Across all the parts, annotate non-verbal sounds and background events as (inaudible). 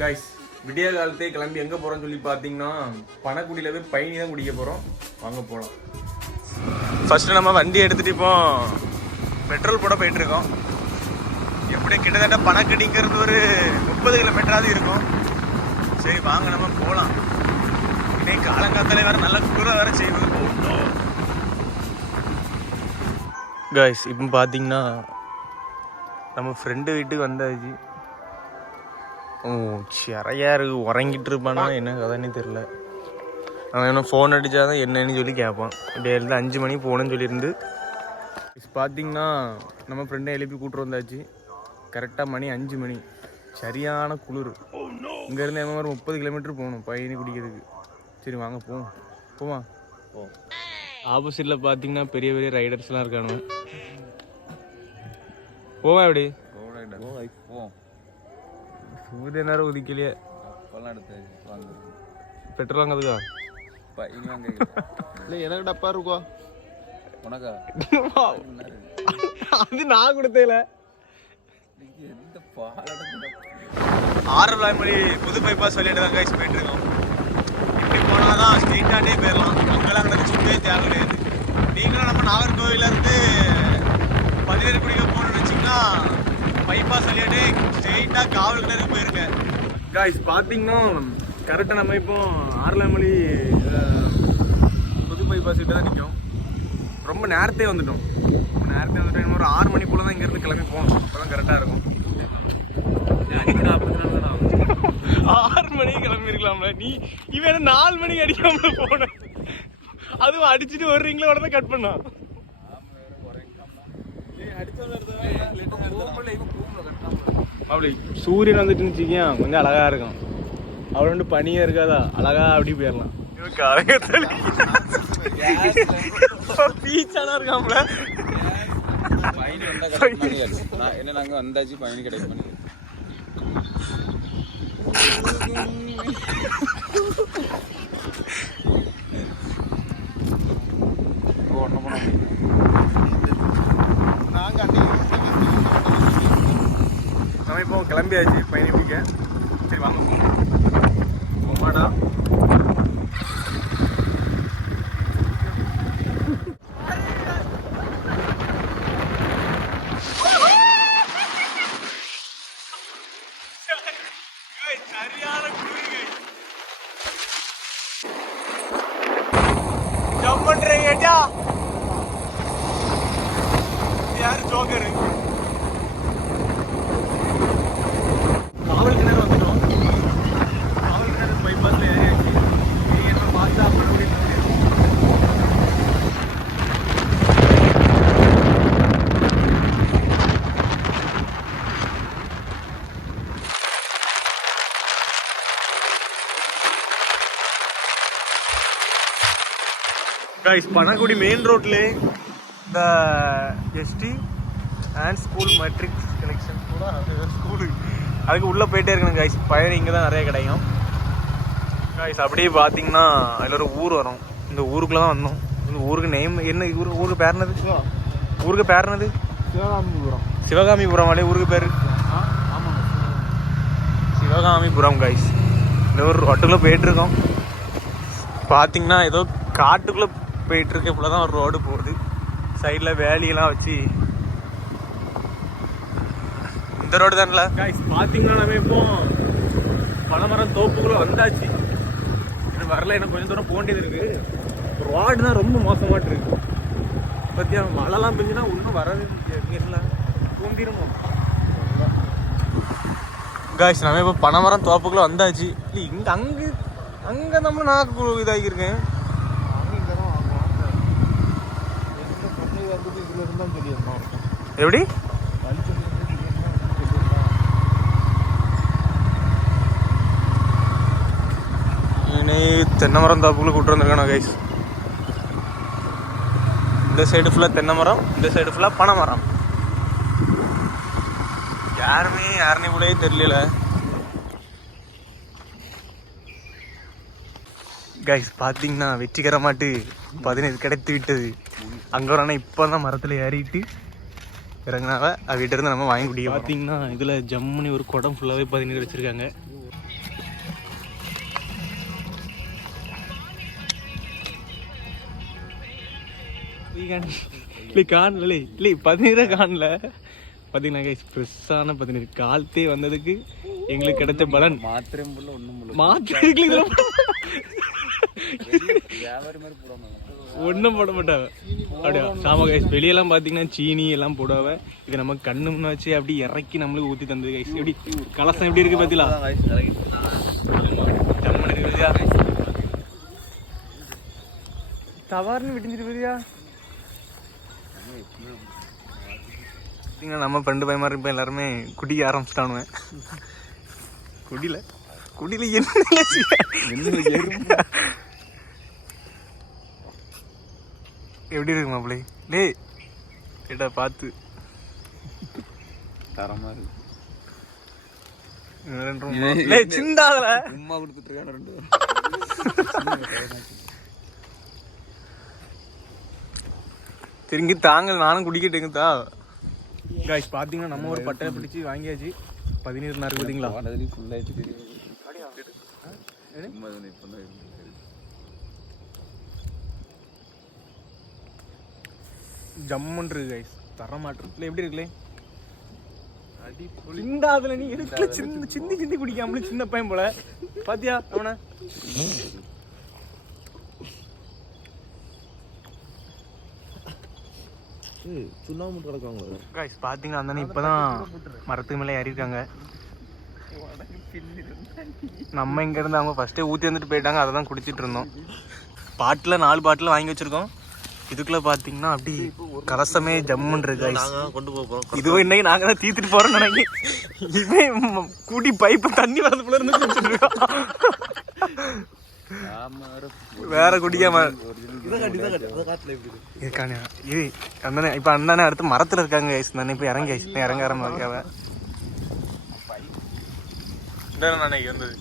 Guys விடிய காலத்தே கிளம்பி எங்க போறோம்னு சொல்லி பாத்தீங்கன்னா பணக்குடியில போய் பயணி தான் குடிக்க போறோம். வாங்க போலாம். ஃபர்ஸ்ட் நம்ம வண்டி எடுத்துட்டு இப்போ பெட்ரோல் போட போயிட்டு இருக்கோம் எப்படி கிட்டத்தட்ட பணக்கடிங்கிறது ஒரு முப்பது கிலோமீட்டராவது இருக்கும். சரி வாங்க நம்ம போலாம். இன்னைக்கு காலங்காத்தாலே வேற நல்ல குளிர வேற செய்வது கைஸ் இப்போ பார்த்தீங்கன்னா நம்ம ஃப்ரெண்டு வீட்டுக்கு வந்தாச்சு. ஓ சிறையா இருக்கு. உறங்கிட்டு இருப்பானா என்ன கதைன்னு தெரில அவன் என்ன ஃபோன் அடித்தாதான் என்னன்னு சொல்லி கேட்பான் இப்படி இருந்து அஞ்சு மணி போகணுன்னு சொல்லியிருந்து பார்த்தீங்கன்னா நம்ம ஃப்ரெண்டை எழுப்பி கூட்டு வந்தாச்சு. கரெக்டாக மணி அஞ்சு மணி. சரியான குளிர். இங்கேருந்து என்ன மாதிரி முப்பது கிலோமீட்டர் போகணும் பையனி குடிக்கிறதுக்கு. சரி வாங்க போவோம். போமா ஆப்போசிட்டில் பார்த்தீங்கன்னா பெரிய பெரிய ரைடர்ஸ்லாம் இருக்கானுங்க. போவேன் எப்படி? சூரிய நேரம் உதிக்கலையே பெட்ரோல் வாங்குறதுக்கா? இல்லை எனக்கு டப்பா இருக்கோ? உனக்கா? (laughs) அது நான் கொடுத்தேல. ஆறு மணி புது பைபாஸ் சொல்லிட்டு தான் கைஸ் போயிட்டு இருக்கோம். இப்படி போனால் தான் ஸ்ட்ரெயிட்டாண்டே போயிடலாம். அங்கெல்லாம் சுத்தே தேவை கிடையாது நீங்களும் நம்ம நாகர்கோவில இருந்து பதினேழு குடிக்க போகணும்னு வச்சிங்கன்னா பைபாஸ் சொல்லிட்டு ஸ்ட்ரெயிட்டாக காவல் கிணறுக்கு போயிருங்க காய்ஸ் பார்த்தீங்கன்னா கரெக்டாக நம்ம இப்போ ஆறுலாமொழி புது பைபாஸ் கிட்ட தான் நிற்கும் ரொம்ப நேரத்தே வந்துட்டோம். ரொம்ப நேரத்தே வந்துட்டோம். இன்னும் ஒரு ஆறு மணி தான் இங்கேருந்து கிளம்பி போகணும் அப்போ தான் கரெக்டாக இருக்கும். ஆறு மணிக்கு கிளம்பிருக்கலாம்ல. நீ இவன் நாலு மணிக்கு அடிக்காம போன? அதுவும் அடிச்சுட்டு வர்றீங்களா உடனே கட் பண்ணா. அப்படி சூரியன் வந்துட்டு வச்சுக்கியா கொஞ்சம் அழகா இருக்கும். அவள் வந்து பனியா இருக்காதா? அழகா அப்படி போயிடலாம் இருக்காம்ல என்ன நாங்க வந்தாச்சு பயணி கிடைக்கும் ஒன்றும் பண்ண நம்ம இப்போ கிளம்பியாச்சு. பயணி பிடிக்க சரி வாங்க. போமாடா சரியான குளிருங்க ஜம்ப் பண்றீங்க ஏட்டா யார் ஜோக்கரு காவல் கிணறு வந்துட்டோம் காவல் கிணறு பைபாஸ்ல ஏறியாச்சு நீங்க என்ன பார்த்தா அப்படி கைஸ் பனகுடி மெயின் ரோட்ல இந்த ST and school matrics collection கூட ஸ்கூலு அதுக்கு உள்ளே போயிட்டே இருக்கணும் கைஸ் பயணி இங்கே தான் நிறைய கிடைக்கும். கைஸ் அப்படியே பார்த்தீங்கன்னா அதில் ஒரு ஊர் வரும். இந்த ஊருக்குள்ள தான் வந்தோம். இந்த ஊருக்கு நேம் என்ன ஊருக்கு ஊருக்கு பேர் என்னது? ஊருக்கு பேர் என்னது? சிவகாமிபுரம். சிவகாமிபுரம் வழியே ஊருக்கு பேர்? சிவகாமிபுரம் கைஸ் இந்த ஒரு ரோட்டுக்குள்ளே போயிட்டு இருக்கோம் பார்த்தீங்கன்னா ஏதோ காட்டுக்குள்ளே போயிட்டு இருக்க இப்போல தான் ஒரு ரோடு போகுது. சைடில் வேலியெல்லாம் வச்சு இந்த ரோடு தான்ல? கைஸ் பார்த்தீங்கன்னா நம்ம இப்போ பழமரம் தோப்புக்குள்ளே வந்தாச்சு. இன்னும் வரல எனக்கு கொஞ்சம் தூரம் போக வேண்டியது இருக்கு. ரோடு தான் ரொம்ப மோசமாட்டு இருக்கு. பத்தியா மழைலாம் பெஞ்சுனா ஒன்றும் வரவே இல்லை தூண்டிருமோ காய்ஸ் நம்ம இப்போ பனைமரம் தோப்புக்குள்ள வந்தாச்சு. இல்லை இங்கே அங்கே அங்கே நம்ம நாக்கு இதாகியிருக்கேன். எப்படி? இனி தென்னை மரம் தோப்புக்குள்ள கூட்டு வந்திருக்கானோ கைஸ் இந்த சைடு ஃபுல்லாக தென்னை மரம் இந்த சைடு ஃபுல்லாக பனை மரம் யாருமே யாருனே கூடயே தெரியல கைஸ் பார்த்தீங்கன்னா வெற்றிகரமாட்டு பதினேழு கிடைத்து விட்டது அங்கே வரனா இப்போ தான் மரத்தில் ஏறிட்டு இறங்கினாவ அவகிட்ட இருந்து நம்ம வாங்கி குடிக்க பார்த்தீங்கன்னா இதில் ஜம்முனி ஒரு குடம் ஃபுல்லாகவே பதினேழு வச்சுருக்காங்க இல்லை காணல. இல்லை பதினீரே காணல. பார்த்தீங்கன்னா கைஸ் ஃப்ரெஷ்ஷான பதினீர் காலத்தே வந்ததுக்கு எங்களுக்கு கிடைச்ச பலன். மாத்திரம் புள்ள மாதிரி போடாம ஒன்றும் போட மாட்டாங்க. அப்படியா? ஆமாம் கைஸ் வெளியெல்லாம் பார்த்தீங்கன்னா சீனி எல்லாம் போடாவ இது நம்ம கண்ணு முன்ன வச்சு அப்படி இறக்கி நம்மளுக்கு ஊற்றி தந்தது கைஸ் எப்படி கலசம் எப்படி இருக்கு பார்த்தீங்களா? தவறுன்னு விட்டுஞ்சிட்டு போதியா நம்ம ஃப்ரெண்டு பையன் மாதிரி இப்போ எல்லாருமே குடிக்க ஆரம்பிச்சிட்டானுவேன் குடியில குடியில என்ன எப்படி இருக்கு மாப்பிள்ளை? டேய் கேட்டா பார்த்து தரமா இருக்கு. சிந்தாதல சும்மா கொடுத்துட்டு இருக்கான ரெண்டு (laughs) திரும்பி தாங்க நானும் குடிக்கட்டுங்க தா. காய்ஸ் பார்த்தீங்கன்னா நம்ம ஒரு பட்டையை பிடிச்சி வாங்கியாச்சு. பதினீர் நாறு பார்த்தீங்களா வாடகை ஃபுல் ஆயிடுச்சு தெரியும் தான் இருக்கு. கைஸ் தர மாட்டேன் இல்லை எப்படி இருக்குல்லே? சிந்தாதுல நீ எதுக்குல சிந்தி சிந்தி சிந்தி குடிக்காமல சின்ன பையன் போல. பாத்தியா அவன? சுண்ணாம்பு கிடக்காங்க காய்ஸ் பார்த்தீங்கன்னா அந்த அண்ணன் இப்பதான் மரத்துக்கு மேலே ஏறியிருக்காங்க. நம்ம இங்க இருந்து அவங்க ஃபர்ஸ்டே ஊற்றி வந்துட்டு போயிட்டாங்க அதை தான் குடிச்சிட்டு இருந்தோம். பாட்டில் நாலு பாட்டில் வாங்கி வச்சிருக்கோம். இதுக்குள்ள பார்த்தீங்கன்னா அப்படி கலசமே ஜம்முன்னு இருக்கு. கொண்டு போக போறோம். இதுவும் இன்னைக்கு நாங்க தான் தீத்துட்டு போறோம் நினைக்கி இவன் கூட்டி பைப்பு தண்ணி வரது போல இருந்து குடிச்சிட்டு இருக்கான் வேற குடிக்காம இதை தான் அண்ணனே இப்ப அண்ணனே அடுத்து மரத்துல இருக்காங்க guys. நான் இப்ப இறங்கி guys. நான் இறங்க ஆரம்பிக்காவ நானே இருந்தது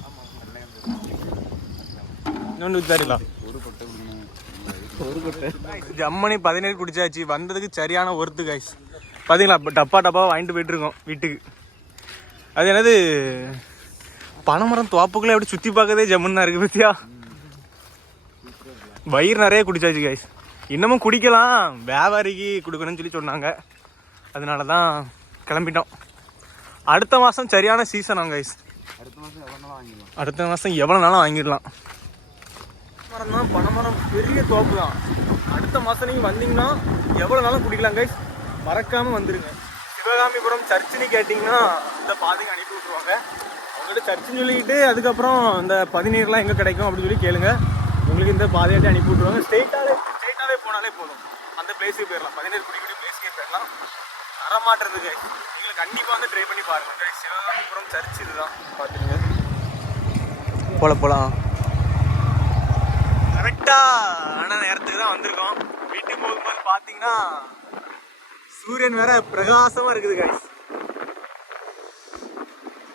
இன்னொன்று வித்தாரிலா ஒரு கொட்டை ஒரு கொட்டை ஜம்மனி பதினேழு குடிச்சாச்சு. வந்ததுக்கு சரியான ஒர்த்து கைஸ் பார்த்தீங்களா டப்பா டப்பா வாங்கிட்டு போயிட்டு இருக்கோம் வீட்டுக்கு. அது என்னது பனைமரம் தோப்புக்குள்ளே எப்படி சுற்றி பார்க்கதே ஜம்முன்னா இருக்கு பத்தியா? வயிறு நிறைய குடிச்சாச்சு கைஸ் இன்னமும் குடிக்கலாம். வியாபாரிக்கு கொடுக்கணும்னு சொல்லி சொன்னாங்க. அதனால தான் கிளம்பிட்டோம். அடுத்த மாதம் சரியான சீசன் கைஸ் அடுத்த மாதம் எவ்வளோ நாளும் வாங்கிடலாம்? மரம் தான் பனைமரம் பெரிய தோப்பு தான். அடுத்த மாதம் நீங்கள் வந்தீங்கன்னா எவ்வளோ நாளும் குடிக்கலாம் கைஸ் மறக்காமல் வந்துருங்க. சிவகாமிபுரம் சர்ச்சுன்னு கேட்டிங்கன்னா இந்த பாதைக்கு அனுப்பி விட்ருவாங்க உங்கள்கிட்ட சர்ச்சுன்னு சொல்லிக்கிட்டு அதுக்கப்புறம் இந்த பதினீர்லாம் எங்கே கிடைக்கும் அப்படின்னு சொல்லி கேளுங்க. உங்களுக்கு இந்த பாதையாட்டி அனுப்பி விட்ருவாங்க ஸ்ட்ரெயிட்டாகவே ஸ்ட்ரெயிட்டாகவே போனாலே போதும். அந்த பிளேஸுக்கு போயிடலாம். பதினேழு குடிக்கூடிய பிளேஸுக்கே போயிடலாம். தரமாட்டுறதுக்கு நீங்கள் கண்டிப்பாக வந்து ட்ரை பண்ணி பாருங்கள் guys. சிவகாமிபுரம் சர்ச் இதுதான். பார்த்துருங்க போல போலாம். கரெக்டான நேரத்துக்கு தான் வந்திருக்கோம். வீட்டுக்கு போகும்போது பார்த்தீங்கன்னா சூரியன் வேற பிரகாசமாக இருக்குது கைஸ்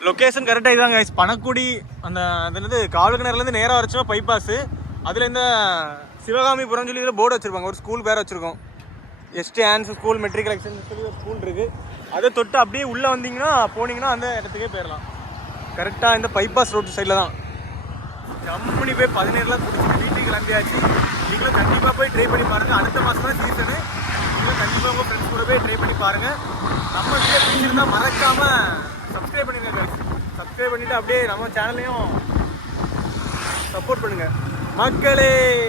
லொக்கேஷன் கரெக்டாக இதான் கைஸ் பணக்குடி அந்த அது என்னது காவல்கிணறுலேருந்து நேராக வரைச்சோம் பைபாஸு அதில் இந்த சிவகாமிபுரம் சொல்லி இதில் போர்டு வச்சுருப்பாங்க. ஒரு ஸ்கூல் பேர் வச்சுருக்கோம். ST Anne's school matric election சொல்லி ஒரு ஸ்கூல் இருக்குது அதை தொட்டு அப்படியே உள்ளே வந்தீங்கன்னா போனீங்கன்னா அந்த இடத்துக்கே போயிடலாம் கரெக்டாக இந்த பைபாஸ் ரோடு சைடில் தான். ஜம்முனி போய் பதினேழுலாம் குடிச்சிட்டு வீட்டுக்கு கிளம்பியாச்சு. நீங்களும் கண்டிப்பாக போய் ட்ரை பண்ணி பாருங்கள் அடுத்த மாதம் தான் சீசனு நீங்களும் கண்டிப்பாக உங்கள் ஃப்ரெண்ட்ஸ் கூட போய் ட்ரை பண்ணி பாருங்கள் நம்ம வீடியோ பிடிச்சிருந்தா மறக்காமல் சப்ஸ்கிரைப் பண்ணிடுங்க சப்ஸ்கிரைப் பண்ணிவிட்டு அப்படியே நம்ம சேனலையும் சப்போர்ட் பண்ணுங்கள் மக்களே.